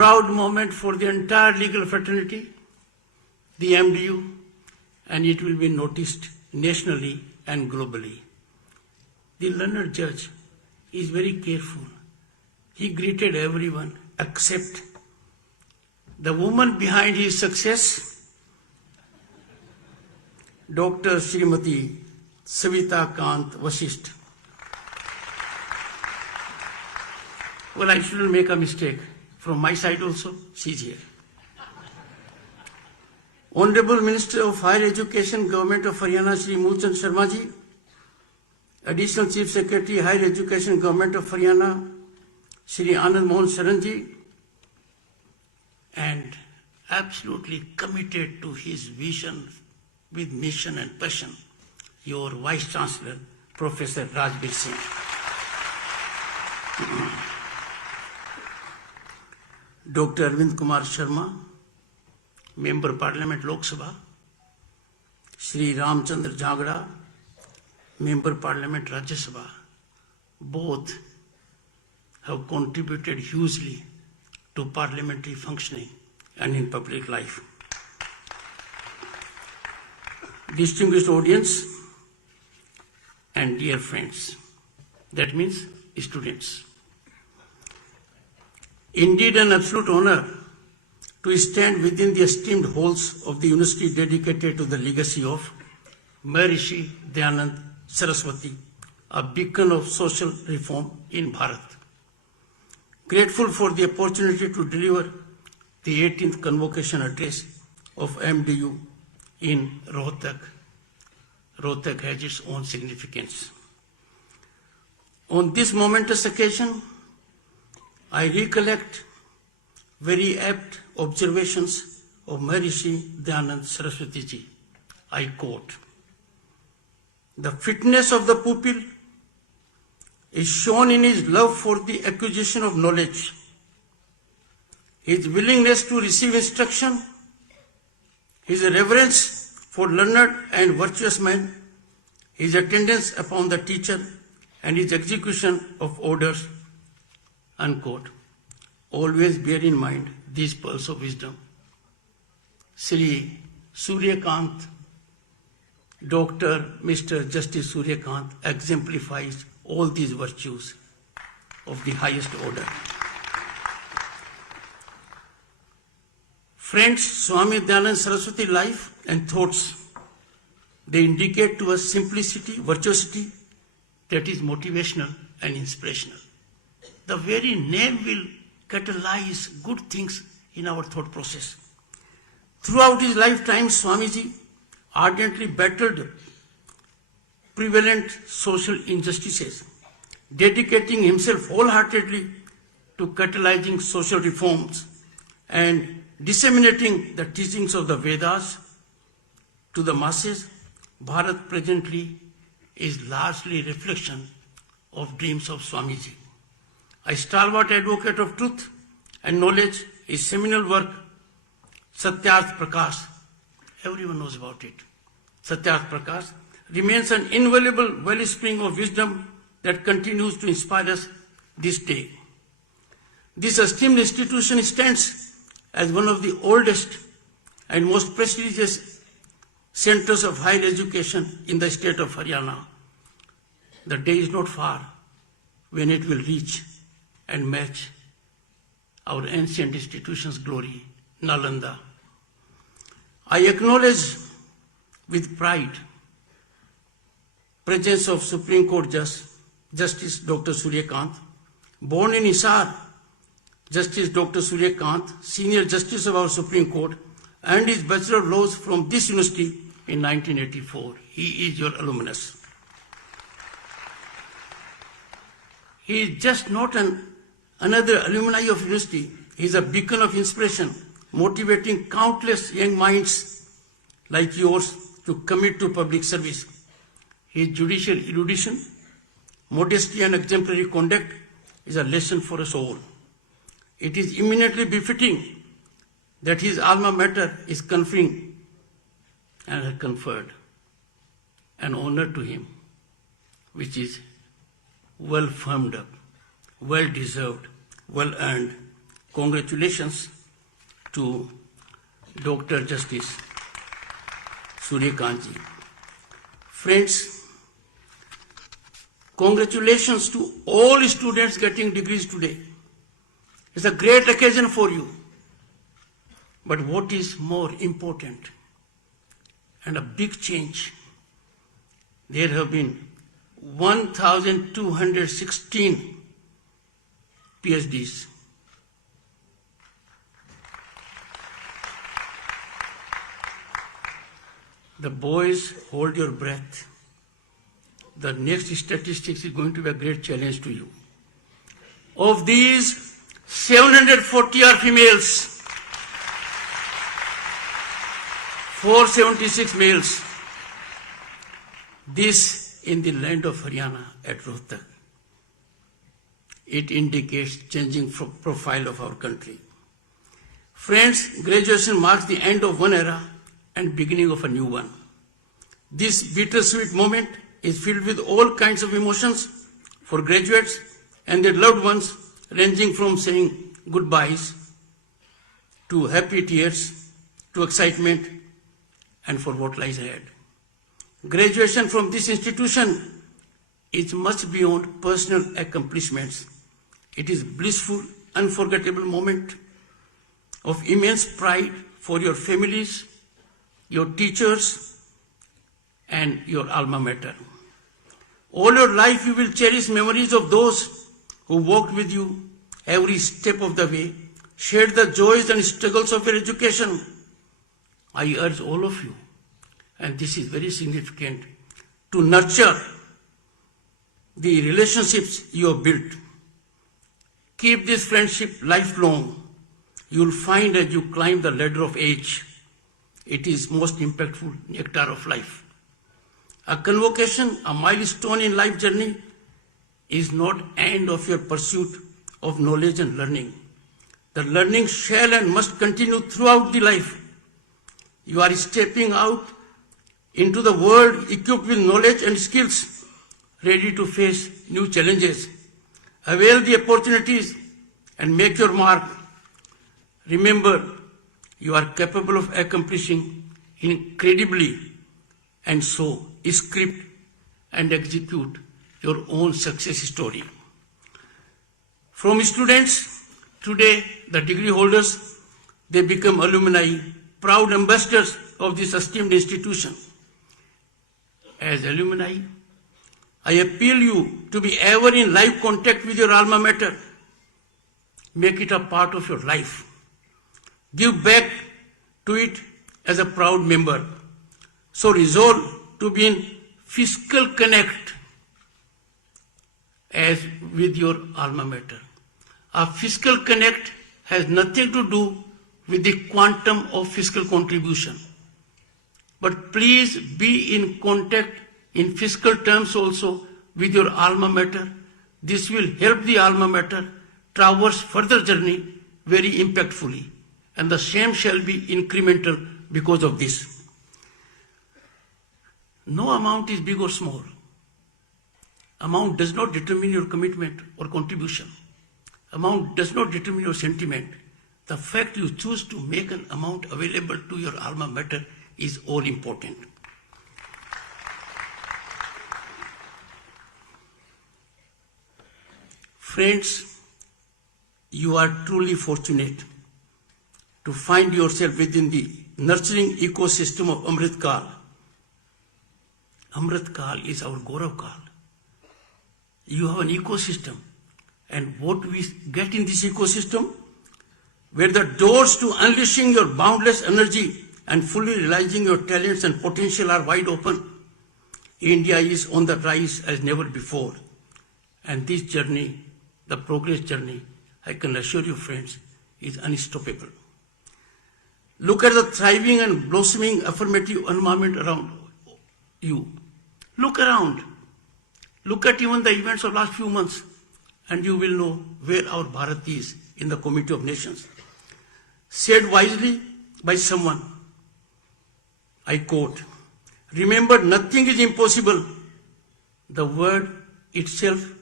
Proud moment for the entire legal fraternity, the MDU, and it will be noticed nationally and globally. The learned judge is very careful. He greeted everyone except the woman behind his success, Dr. Srimati Savita Kant Vasisht. Well, I shouldn't make a mistake. From my side also, she's here. Honorable Minister of Higher Education, Government of Haryana, Shri Mulchand Sharma ji, Additional Chief Secretary, Higher Education, Government of Haryana, Shri Anand Mohan Sharan ji, and absolutely committed to his vision with mission and passion, your Vice Chancellor, Professor Rajbir Singh. Dr. Arvind Kumar Sharma, Member Parliament Lok Sabha, Shri Ramchandra Jagda, Member Parliament Rajya Sabha, both have contributed hugely to parliamentary functioning and in public life. Distinguished audience and dear friends, that means students. Indeed, an absolute honor to stand within the esteemed halls of the university dedicated to the legacy of Maharishi Dayanand Saraswati, a beacon of social reform in Bharat. Grateful for the opportunity to deliver the 18th convocation address of MDU in Rohtak. Rohtak has its own significance. On this momentous occasion, I recollect very apt observations of Maharishi Dayanand Saraswati ji. I quote, "The fitness of the pupil is shown in his love for the acquisition of knowledge, his willingness to receive instruction, his reverence for learned and virtuous men, his attendance upon the teacher, and his execution of orders." Unquote. Always bear in mind these pearls of wisdom. Sri Suryakant, Dr. Mr. Justice Suryakant exemplifies all these virtues of the highest order. Friends, Swami Dayanand Saraswati life and thoughts, they indicate to us simplicity, virtuosity that is motivational and inspirational. The very name will catalyze good things in our thought process. Throughout his lifetime, Swamiji ardently battled prevalent social injustices, dedicating himself wholeheartedly to catalyzing social reforms and disseminating the teachings of the Vedas to the masses. Bharat presently is largely a reflection of dreams of Swamiji. A stalwart advocate of truth and knowledge, his seminal work, Satyarth Prakash, everyone knows about it. Satyarth Prakash remains an invaluable wellspring of wisdom that continues to inspire us this day. This esteemed institution stands as one of the oldest and most prestigious centers of higher education in the state of Haryana. The day is not far when it will reach and match our ancient institution's glory, Nalanda. I acknowledge with pride presence of Supreme Court Justice Dr. Suryakant, born in Hisar, Justice Dr. Suryakant, Senior Justice of our Supreme Court, and his Bachelor of Laws from this university in 1984. He is your alumnus. He is just not another alumni of university. He is a beacon of inspiration, motivating countless young minds like yours to commit to public service. His judicial erudition, modesty and exemplary conduct is a lesson for us all. It is eminently befitting that his alma mater is conferring and has conferred an honor to him, which is well firmed up, well deserved, well earned, congratulations to Dr. Justice Suryakanji. Friends, congratulations to all students getting degrees today. It's a great occasion for you. But what is more important and a big change, there have been 1,216 PhDs. The boys, hold your breath. The next statistics is going to be a great challenge to you. Of these, 740 are females, 476 males. This in the land of Haryana at Rohtak. It indicates changing profile of our country. Friends, graduation marks the end of one era and beginning of a new one. This bittersweet moment is filled with all kinds of emotions for graduates and their loved ones, ranging from saying goodbyes to happy tears to excitement and for what lies ahead. Graduation from this institution is much beyond personal accomplishments. It is blissful, unforgettable moment of immense pride for your families, your teachers, and your alma mater. All your life you will cherish memories of those who walked with you every step of the way, shared the joys and struggles of your education. I urge all of you, and this is very significant, to nurture the relationships you have built. Keep this friendship lifelong. You will find as you climb the ladder of age, it is most impactful nectar of life. A convocation, a milestone in life journey, is not end of your pursuit of knowledge and learning. The learning shall and must continue throughout the life. You are stepping out into the world equipped with knowledge and skills, ready to face new challenges. Avail the opportunities and make your mark. Remember, you are capable of accomplishing incredibly, and so script and execute your own success story. From students, today the degree holders, they become alumni, proud ambassadors of this esteemed institution. As alumni, I appeal you to be ever in live contact with your alma mater. Make it a part of your life. Give back to it as a proud member. So resolve to be in fiscal connect as with your alma mater. A fiscal connect has nothing to do with the quantum of fiscal contribution. But please be in contact in fiscal terms also with your alma mater. This will help the alma mater traverse further journey very impactfully, and the same shall be incremental because of this. No amount is big or small. Amount does not determine your commitment or contribution. Amount does not determine your sentiment. The fact you choose to make an amount available to your alma mater is all important. Friends, you are truly fortunate to find yourself within the nurturing ecosystem of Amrit Kal. Amrit Kal is our Gaurav Kal. You have an ecosystem, and what we get in this ecosystem, where the doors to unleashing your boundless energy and fully realizing your talents and potential are wide open. India is on the rise as never before. And this journey, the progress journey, I can assure you, friends, is unstoppable. Look at the thriving and blossoming affirmative environment around you. Look around. Look at even the events of last few months, and you will know where our Bharat is in the Committee of Nations. Said wisely by someone, I quote, "Remember, nothing is impossible. The word itself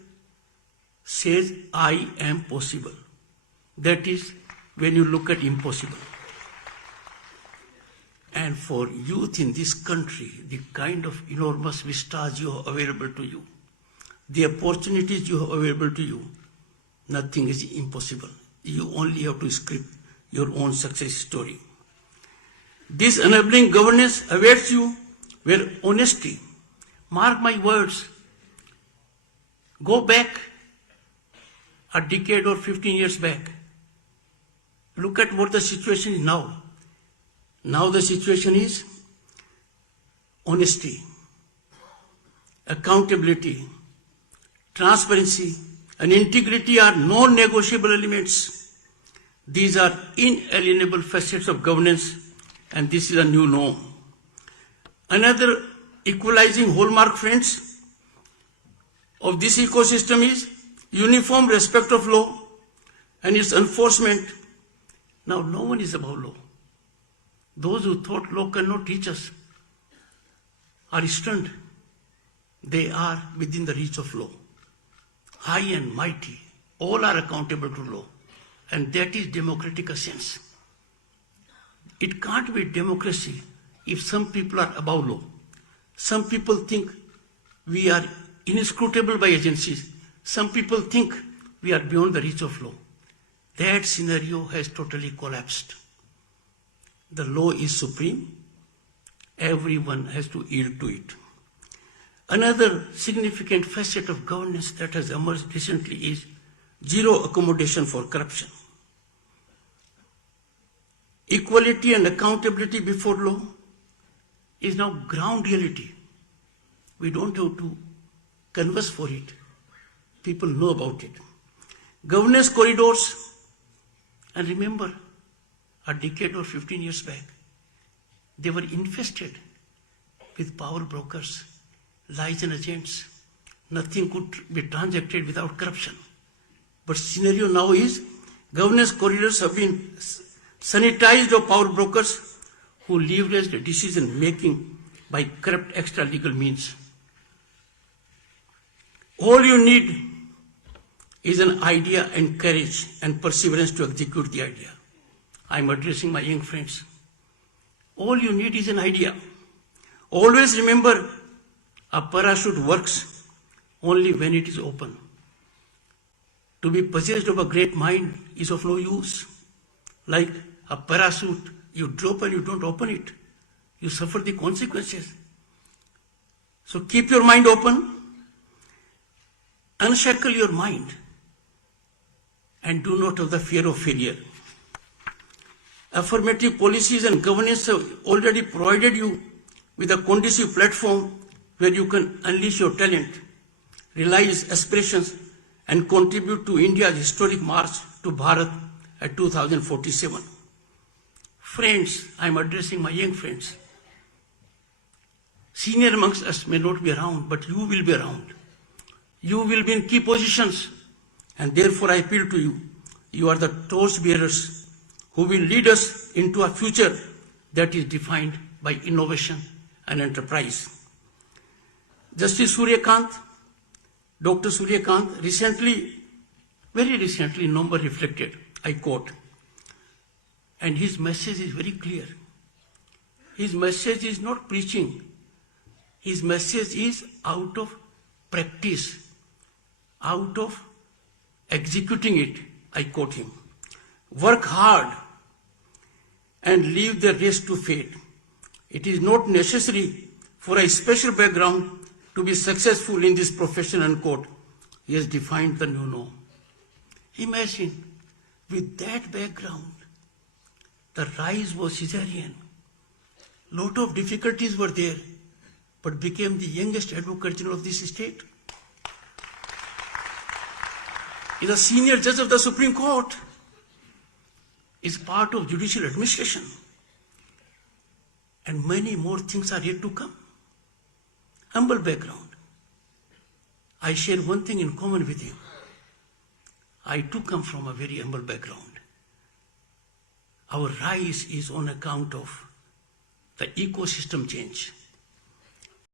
says, I am possible." That is when you look at impossible. And for youth in this country, the kind of enormous vistas you have available to you, the opportunities you have available to you, nothing is impossible. You only have to script your own success story. This enabling governance awaits you where honesty, mark my words, go back a decade or 15 years back. Look at what the situation is now. Now the situation is honesty, accountability, transparency, and integrity are non-negotiable elements. These are inalienable facets of governance, and this is a new norm. Another equalizing hallmark, friends, of this ecosystem is uniform respect of law and its enforcement. Now, no one is above law. Those who thought law cannot teach us are stunned. They are within the reach of law. High and mighty, all are accountable to law. And that is democratic essence. It can't be democracy if some people are above law. Some people think we are inscrutable by agencies. Some people think we are beyond the reach of law. That scenario has totally collapsed. The law is supreme. Everyone has to yield to it. Another significant facet of governance that has emerged recently is zero accommodation for corruption. Equality and accountability before law is now ground reality. We don't have to converse for it. People know about it. Governance corridors, and remember, a decade or 15 years back, they were infested with power brokers, lies and agents. Nothing could be transacted without corruption. But scenario now is governance corridors have been sanitized of power brokers who leveraged decision making by corrupt extra legal means. All you need is an idea and courage and perseverance to execute the idea. I'm addressing my young friends. All you need is an idea. Always remember, a parachute works only when it is open. To be possessed of a great mind is of no use. Like a parachute, you drop and you don't open it. You suffer the consequences. So keep your mind open, unshackle your mind, and do not have the fear of failure. Affirmative policies and governance have already provided you with a conducive platform where you can unleash your talent, realize aspirations, and contribute to India's historic march to Bharat at 2047. Friends, I am addressing my young friends. Senior amongst us may not be around, but you will be around. You will be in key positions, and therefore I appeal to you. You are the torch bearers who will lead us into a future that is defined by innovation and enterprise. Justice Suryakant, Dr. Suryakant, very recently, November reflected, I quote, and his message is very clear. His message is not preaching. His message is out of practice, out of executing it. I quote him. Work hard and leave the rest to fate. It is not necessary for a special background to be successful in this profession, unquote. He has defined the new norm. Imagine, with that background, the rise was Caesarean. Lot of difficulties were there, but became the youngest advocate general of this state. Is a senior judge of the Supreme Court. Is part of judicial administration. And many more things are yet to come. Humble background. I share one thing in common with him. I too come from a very humble background. Our rise is on account of the ecosystem change.